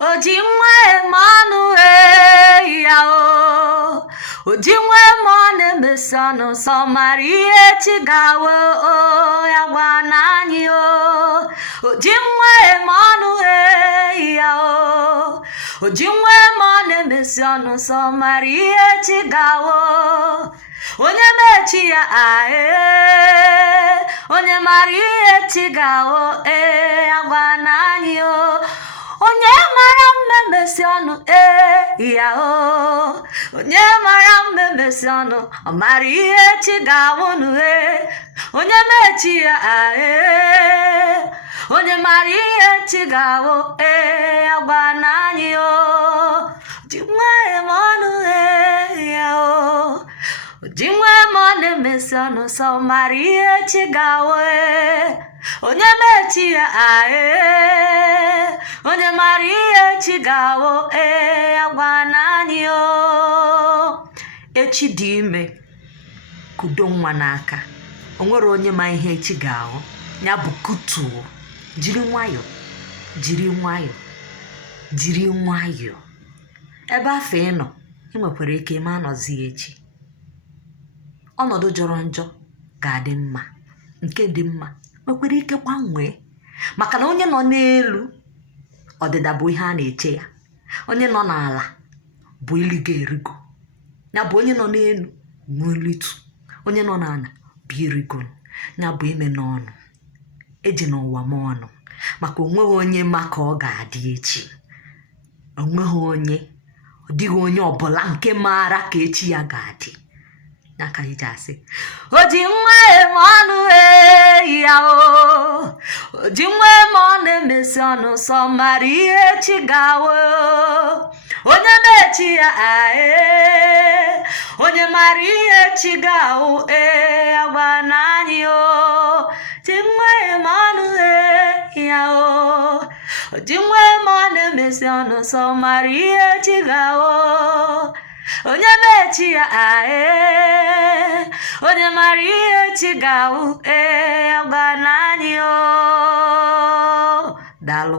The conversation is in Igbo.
Ojinwe Emmanuel ya o Ojinwe mone mesano so Maria chigawo o ya gwananyi o Ojinwe Emmanuel ya o Ojinwe mone mesano so Maria chigawo onye mechi ya onye Maria chigawo ya gwananyi o onye mara mmemesi ọnụ ya o onye mara mmemesi ọnụ ọ mara ihe chi ga-awụnụ onye mechi ya onye mara ihe chi ga-awụ agba n'anyị o ji nwee m ọnụ ya o ji nwee m ọ na-emesi ọnụ sọ mara ihe chi ga-awụ onye mechi ya onye mara ihe chi ga-awụ agwa n'anyị o echi dị ime kudo nwa n'aka o nwere onye ma ihe echi ga-awụ ya bụ kutuo jiri nwayọ ebe afọ ịnọ ị nwekwara ike ma anọzi echi ọnọdụ jọrọ njọ ga-adị mma nke dị mma nwekwara ike gbanwee maka na onye nọ n'elu ọdịda bụ ihe a na-eche ya onye nọ n'ala bụ iligo erigo ya bụ onye nọ n'elu nwelitu onye nọ n'ala bụ irigo ya bụ ime n'ọnụ eji n'ụwa m ọnụ maka onweghị onye ma ka ọ ga-adị echi ọ dịghị onye ọbụla nke maara ka echi ya ga-adị n'aka iji asị o ji nwa eme ọnụ ya o ji nwa eme ọ na-emesi ọnụ sọ mara ihe chi ga-awụ onye na-echi ya onye mara ihe chi ga-awụ agba n'anyị o ji nwa eme ọnụ ya o ji nwa eme ọ na-emesi ọnụ sọ mara ihe chi ga-awụ onye mechi ya onye mara ihe chi ga-awụ agba n'anyị o daalụ.